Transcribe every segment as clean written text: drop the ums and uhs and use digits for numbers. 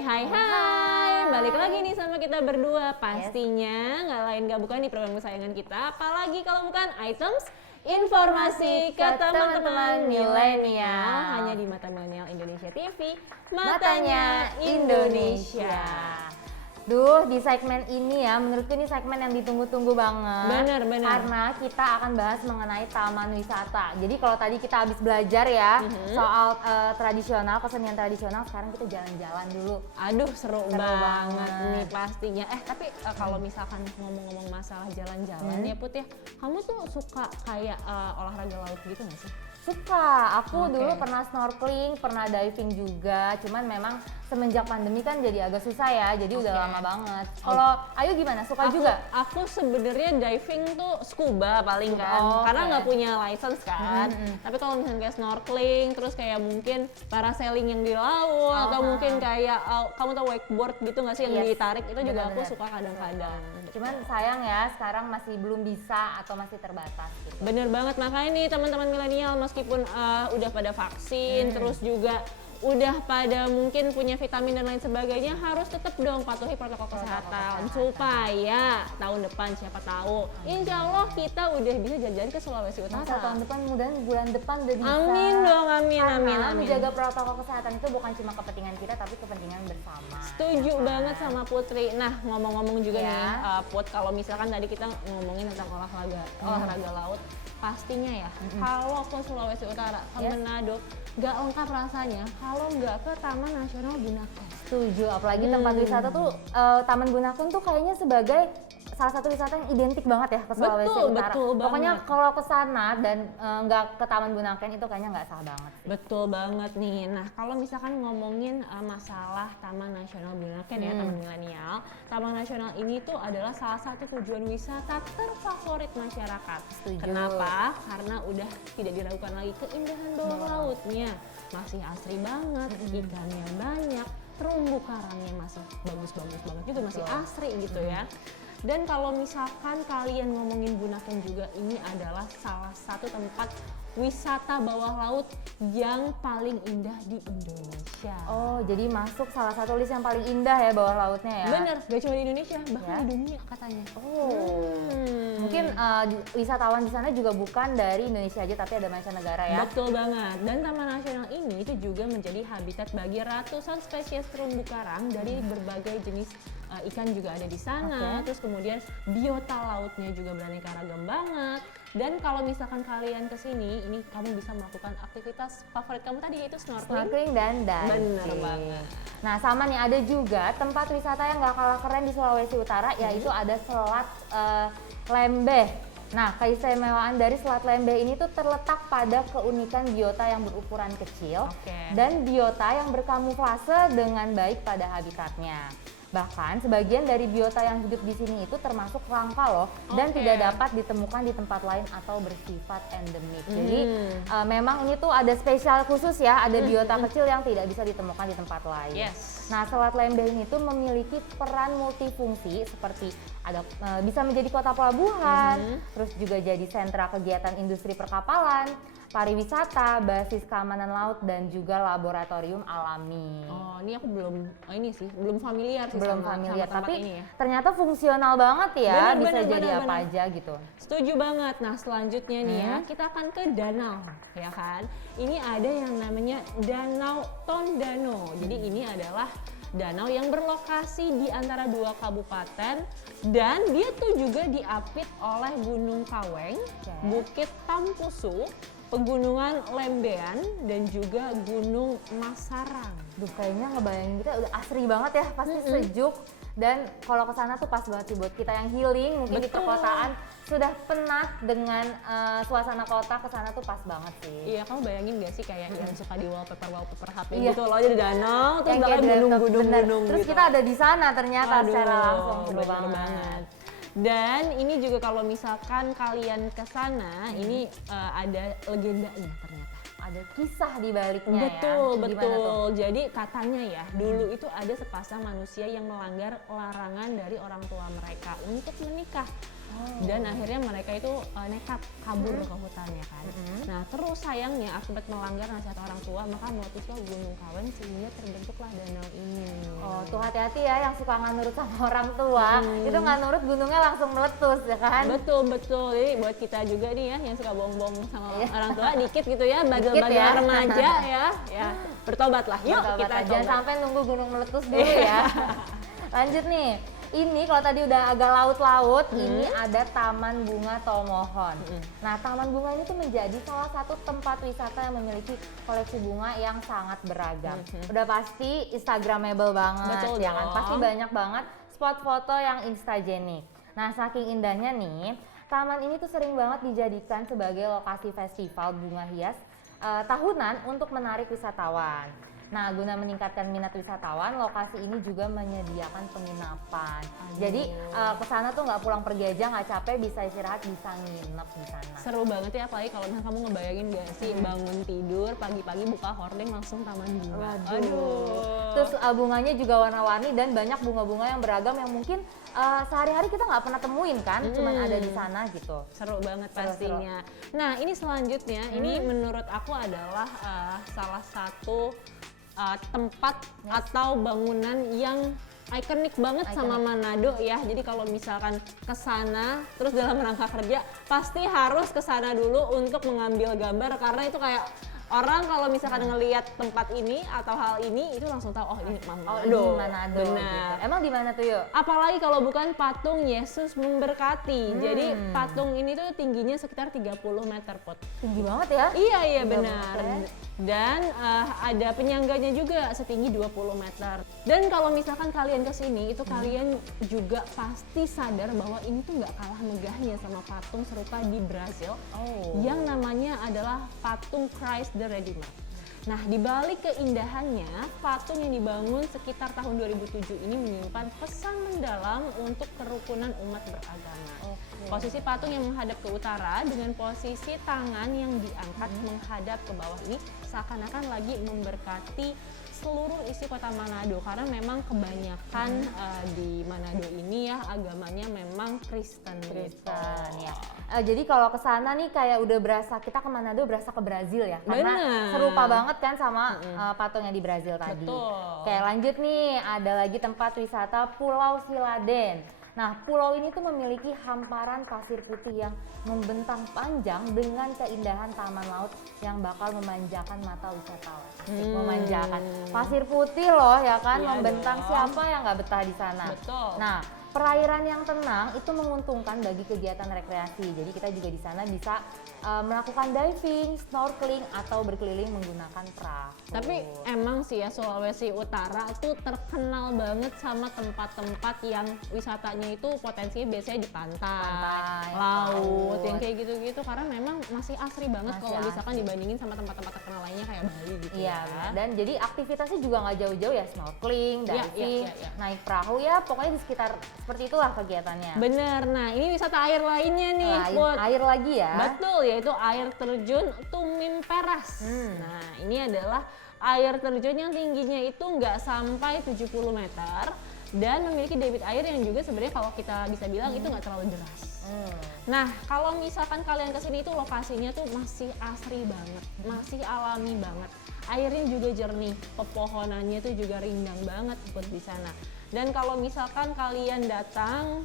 Hai, balik lagi nih sama kita berdua. Pastinya nggak lain nggak bukan di program kesayangan kita, apalagi kalau bukan items informasi ke teman-teman milenial hanya di Mata Milenial Indonesia TV, Matanya Indonesia. Duh, di segmen ini ya, menurutku ini segmen yang ditunggu-tunggu banget. Bener. Karena kita akan bahas mengenai taman wisata. Jadi kalau tadi kita habis belajar ya soal kesenian tradisional, sekarang kita jalan-jalan dulu. Aduh, seru banget nih pastinya. Tapi kalau misalkan ngomong-ngomong masalah jalan-jalan ya Put ya, kamu tuh suka kayak olahraga laut gitu nggak sih? Suka, aku dulu pernah snorkeling, pernah diving juga. Cuman memang semenjak pandemi kan jadi agak susah ya, jadi udah lama banget. Kalau Ayu gimana? Suka juga? Aku sebenarnya diving tuh scuba paling kan, karena nggak punya license kan. Tapi kalau misalnya kayak snorkeling, terus kayak mungkin parasailing yang di laut, atau mungkin kayak kamu tau wakeboard gitu nggak sih yang ditarik, itu juga aku suka kadang-kadang. Cuman sayang ya, sekarang masih belum bisa atau masih terbatas gitu. Bener banget, makanya nih teman-teman milenial meskipun udah pada vaksin, terus juga udah pada mungkin punya vitamin dan lain sebagainya, harus tetap dong patuhi protokol kesehatan supaya tahun depan siapa tahu insya Allah kita udah bisa jalan-jalan ke Sulawesi Utara. Tahun depan, mudah-mudahan bulan depan udah bisa. Amin dong, amin. Menjaga protokol kesehatan itu bukan cuma kepentingan kita tapi kepentingan bersama. Setuju banget sama Putri. Nah, ngomong-ngomong juga nih Put, kalau misalkan tadi kita ngomongin tentang olahraga laut, pastinya ya kalau ke Sulawesi Utara, ke Manado, nggak lengkap rasanya kalau nggak ke Taman Nasional Bunaken. Setuju, apalagi tempat wisata tuh Taman Bunaken tuh kayaknya sebagai salah satu wisata yang identik banget ya ke Sulawesi Utara. Betul Pokoknya banget. kalau ke sana dan nggak ke Taman Bunaken itu kayaknya nggak sah banget sih. Betul banget nih. Nah, kalau misalkan ngomongin masalah Taman Nasional Bunaken ya, Taman Milenial, Taman Nasional ini tuh adalah salah satu tujuan wisata terfavorit masyarakat. Setuju. Kenapa? Karena udah tidak diragukan lagi keindahan bawah lautnya. Masih asri banget, ikannya banyak, terumbu karangnya masih bagus-bagus banget juga, masih asri gitu ya. Dan kalau misalkan kalian ngomongin Bunaken juga, ini adalah salah satu tempat wisata bawah laut yang paling indah di Indonesia. Oh, jadi masuk salah satu list yang paling indah ya bawah lautnya ya? Bener, gak cuma di Indonesia, bahkan di dunia katanya. Mungkin wisatawan di sana juga bukan dari Indonesia aja tapi ada mancanegara ya? Betul banget. Dan Taman Nasional ini itu juga menjadi habitat bagi ratusan spesies terumbu karang dari berbagai jenis ikan juga ada di sana. Terus kemudian biota lautnya juga beraneka ragam banget. Dan kalau misalkan kalian kesini, ini kamu bisa melakukan aktivitas favorit kamu tadi, yaitu snorkeling Dan diving. Bener banget. Nah sama nih, ada juga tempat wisata yang gak kalah keren di Sulawesi Utara, yaitu ada Selat Lembeh. Nah, keistimewaan dari Selat Lembeh ini tuh terletak pada keunikan biota yang berukuran kecil dan biota yang berkamuflase dengan baik pada habitatnya. Bahkan sebagian dari biota yang hidup di sini itu termasuk langka loh, dan tidak dapat ditemukan di tempat lain atau bersifat endemik. Jadi memang ini tuh ada spesial khusus ya, ada biota kecil yang tidak bisa ditemukan di tempat lain. Nah, Selat Lembeh ini tuh memiliki peran multifungsi seperti ada bisa menjadi kota pelabuhan, terus juga jadi sentra kegiatan industri perkapalan, pariwisata, basis keamanan laut, dan juga laboratorium alami. Oh, ini aku belum familiar sih sama tempat tapi ini ya. ternyata fungsional banget ya, bisa jadi apa bener. aja gitu. Setuju banget. Nah, selanjutnya nih ya, kita akan ke danau, ya kan? Ini ada yang namanya Danau Tondano. Jadi ini adalah danau yang berlokasi di antara dua kabupaten, dan dia tuh juga diapit oleh Gunung Kaweng, Bukit Tampusu, Pegunungan Lembean, dan juga Gunung Masarang. Duh, kayaknya ngebayangin kita udah asri banget ya, pasti sejuk. Dan kalau ke sana tuh pas banget sih buat kita yang healing, mungkin di perkotaan sudah penat dengan suasana kota, ke sana tuh pas banget sih. Iya, kamu bayangin gak sih kayak yang suka di wallpaper HP gitu loh, jadi danau, terus bakal gunung-gunung terus gitu. kita ada di sana ternyata secara langsung, seru banget. Dan ini juga kalau misalkan kalian ke sana, ini ada legendanya ternyata. Ada kisah di baliknya Betul. Jadi katanya ya, dulu itu ada sepasang manusia yang melanggar larangan dari orang tua mereka untuk menikah. Dan akhirnya mereka itu nekat kabur ke hutannya kan. Nah terus sayangnya akibat melanggar nasihat orang tua maka meletuslah Gunung Kawen sehingga terbentuklah danau ini. Oh, tuh hati-hati ya yang suka nggak nurut sama orang tua. Itu nggak nurut gunungnya langsung meletus ya kan? Betul. Jadi buat kita juga nih ya yang suka bohong-bohong sama orang tua dikit gitu ya, badal-badal ya. remaja ya bertobatlah. Yuk Bertobat kita aja. Jangan coba. sampai nunggu gunung meletus dulu ya. Lanjut nih. Ini kalau tadi udah agak laut-laut, ini ada Taman Bunga Tomohon. Nah, Taman Bunga ini tuh menjadi salah satu tempat wisata yang memiliki koleksi bunga yang sangat beragam. Udah pasti Instagramable banget, Betul ya kan? dong. Pasti banyak banget spot foto yang instagenik. Nah, saking indahnya nih, taman ini tuh sering banget dijadikan sebagai lokasi festival bunga hias tahunan untuk menarik wisatawan. Nah, guna meningkatkan minat wisatawan, lokasi ini juga menyediakan penginapan. Jadi ke sana tuh nggak pulang pergi aja, nggak capek, bisa istirahat, bisa nginep di sana. Seru banget ya, apalagi kalau misalnya kamu ngebayangin gak sih bangun tidur pagi-pagi buka hordeng langsung taman bunga. Aduh. Terus bunganya juga warna-warni dan banyak bunga-bunga yang beragam yang mungkin sehari-hari kita nggak pernah temuin kan, cuman ada di sana gitu. Seru banget Seru. pastinya. Nah ini selanjutnya, ini menurut aku adalah salah satu tempat atau bangunan yang ikonik banget sama Manado ya. Jadi kalau misalkan ke sana terus dalam rangka kerja pasti harus ke sana dulu untuk mengambil gambar karena itu kayak orang kalau misalkan ngelihat tempat ini atau hal ini itu langsung tahu oh ini Manado. Ini Manado. Benar. Gitu. Emang di mana tuh yuk? Apalagi kalau bukan patung Yesus memberkati. Jadi patung ini tuh tingginya sekitar 30 meter Pot. Tinggi banget ya? Iya 30 benar. meter. Dan ada penyangganya juga setinggi 20 meter. Dan kalau misalkan kalian kesini itu kalian juga pasti sadar bahwa ini tuh nggak kalah megahnya sama patung serupa di Brazil yang namanya adalah patung Christ the Redeemer. Nah, di balik keindahannya, patung yang dibangun sekitar tahun 2007 ini menyimpan pesan mendalam untuk kerukunan umat beragama. Posisi patung yang menghadap ke utara dengan posisi tangan yang diangkat menghadap ke bawah ini seakan-akan lagi memberkati seluruh isi kota Manado karena memang kebanyakan di Manado ini ya agamanya memang Kristen gitu. Ya. Jadi kalau ke sana nih kayak udah berasa kita ke Manado berasa ke Brazil ya karena Bener. serupa banget kan sama patung yang di Brazil tadi. Betul. Kayak lanjut nih ada lagi tempat wisata Pulau Siladen. Nah, pulau ini tuh memiliki hamparan pasir putih yang membentang panjang dengan keindahan taman laut yang bakal memanjakan mata wisatawan. Memanjakan. Pasir putih loh ya kan, Iya membentang, dong. siapa yang nggak betah di sana. Betul. Nah, perairan yang tenang itu menguntungkan bagi kegiatan rekreasi. Jadi kita juga di sana bisa melakukan diving, snorkeling atau berkeliling menggunakan perahu. Tapi emang sih ya Sulawesi Utara tuh terkenal banget sama tempat-tempat yang wisatanya itu potensinya biasanya di pantai, laut, yang kayak gitu-gitu karena memang masih asri banget Masih kalau misalkan asri. dibandingin sama tempat-tempat terkenal lainnya kayak Bali gitu Iya, ya. benar. Dan jadi aktivitasnya juga nggak jauh-jauh ya, snorkeling, Iya, diving, iya. naik perahu ya, pokoknya di sekitar seperti itulah kegiatannya. Bener, nah ini wisata air lainnya nih Put. Air lagi ya. Betul, yaitu air terjun Tumim Peras. Nah, ini adalah air terjun yang tingginya itu nggak sampai 70 meter dan memiliki debit air yang juga sebenarnya kalau kita bisa bilang itu nggak terlalu deras. Nah, kalau misalkan kalian kesini itu lokasinya tuh masih asri banget, masih alami banget. Airnya juga jernih, pepohonannya tuh juga rindang banget buat di sana. Dan kalau misalkan kalian datang,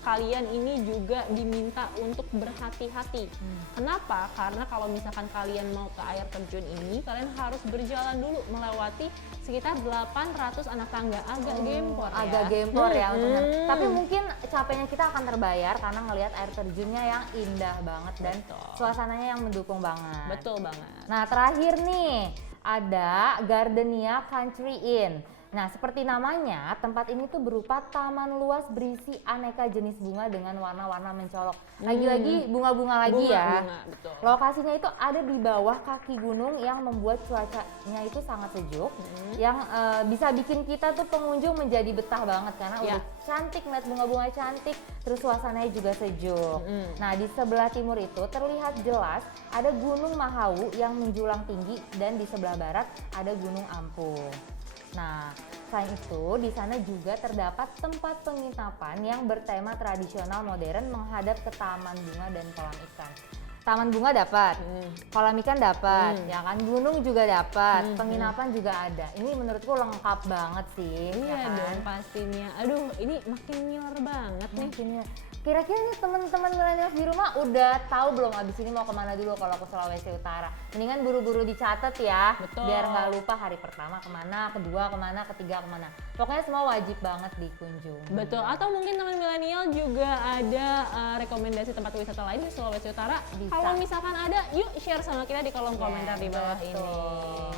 kalian ini juga diminta untuk berhati-hati. Kenapa? Karena kalau misalkan kalian mau ke air terjun ini, kalian harus berjalan dulu melewati sekitar 800 anak tangga. Agak gempor ya. Agak gempor ya untuk tapi mungkin capeknya kita akan terbayar karena ngelihat air terjunnya yang indah banget dan suasananya yang mendukung banget. Betul banget. Nah, terakhir nih ada Gardenia Country Inn. Nah, seperti namanya, tempat ini tuh berupa taman luas berisi aneka jenis bunga dengan warna-warna mencolok. Lagi-lagi bunga-bunga lagi ya. Bunga, betul. Lokasinya itu ada di bawah kaki gunung yang membuat cuacanya itu sangat sejuk, yang bisa bikin kita tuh pengunjung menjadi betah banget karena udah cantik, ngeliat bunga-bunga cantik, terus suasananya juga sejuk. Nah, di sebelah timur itu terlihat jelas ada Gunung Mahawu yang menjulang tinggi dan di sebelah barat ada Gunung Ampung. Nah, selain itu di sana juga terdapat tempat penginapan yang bertema tradisional modern menghadap ke taman bunga dan kolam ikan. Taman bunga dapat, kolam ikan dapat, ya kan, gunung juga dapat, penginapan juga ada. Ini menurutku lengkap banget sih. Iya ya kan? dong pastinya. Aduh, ini makin ngiler banget nih. Mungkin kira-kira nih teman-teman milenial di rumah udah tahu belum abis ini mau kemana dulu kalau ke Sulawesi Utara? Mendingan buru-buru dicatat ya, Betul. biar nggak lupa hari pertama kemana, kedua kemana, ketiga kemana. Pokoknya semua wajib banget dikunjungi. Betul, atau mungkin teman milenial juga ada rekomendasi tempat wisata lain di Sulawesi Utara. Bisa. Kalau misalkan ada, yuk share sama kita di kolom Ya, komentar di bawah betul. ini.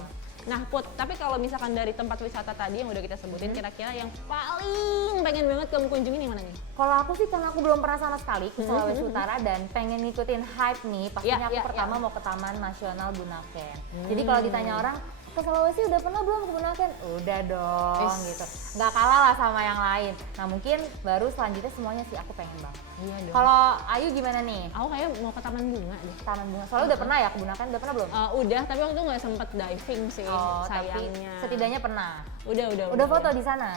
Nah Put, tapi kalau misalkan dari tempat wisata tadi yang udah kita sebutin, kira-kira yang paling pengen banget kamu kunjungin yang mana nih? Kalau aku sih karena aku belum pernah sama sekali ke Sulawesi Utara dan pengen ngikutin hype nih, pastinya aku pertama mau ke Taman Nasional Bunaken. Jadi kalau ditanya orang, ke Sulawesi udah pernah belum ke Bunaken? Udah dong gitu. Nggak kalah lah sama yang lain. Nah mungkin baru selanjutnya semuanya sih aku pengen banget. Iya dong. Kalau Ayu gimana nih? Aku kayak mau ke Taman Bunga deh. Taman Bunga. Soalnya udah pernah ya ke Bunaken? Udah pernah belum? Udah, tapi waktu itu nggak sempet diving sih, Oh, sayangnya. tapi setidaknya pernah. Udah Foto di sana?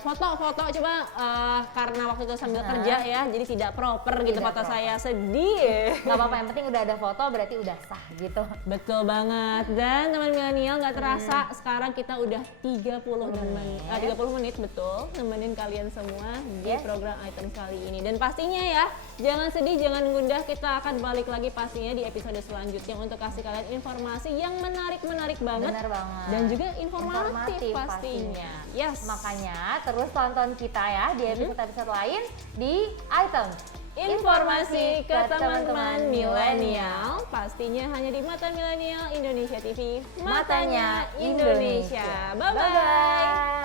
Foto coba karena waktu itu sambil kerja ya, jadi tidak proper gitu Tidak foto proper. saya, sedih. Nggak apa-apa, yang penting udah ada foto berarti udah sah gitu. Betul banget. Dan teman milenial nggak terasa sekarang kita udah 30 menit betul nemenin kalian semua di Yes. program Items kali ini. Dan pastinya ya, jangan sedih, jangan gundah, kita akan balik lagi pastinya di episode selanjutnya untuk kasih kalian informasi yang menarik banget. Benar banget. Dan juga informatif pastinya. pastinya. Yes. Makanya terus tonton kita ya di episode-episode lain di Items. Informasi ke teman-teman milenial pastinya hanya di Mata Milenial Indonesia TV. Matanya Indonesia. Bye-bye. Bye-bye.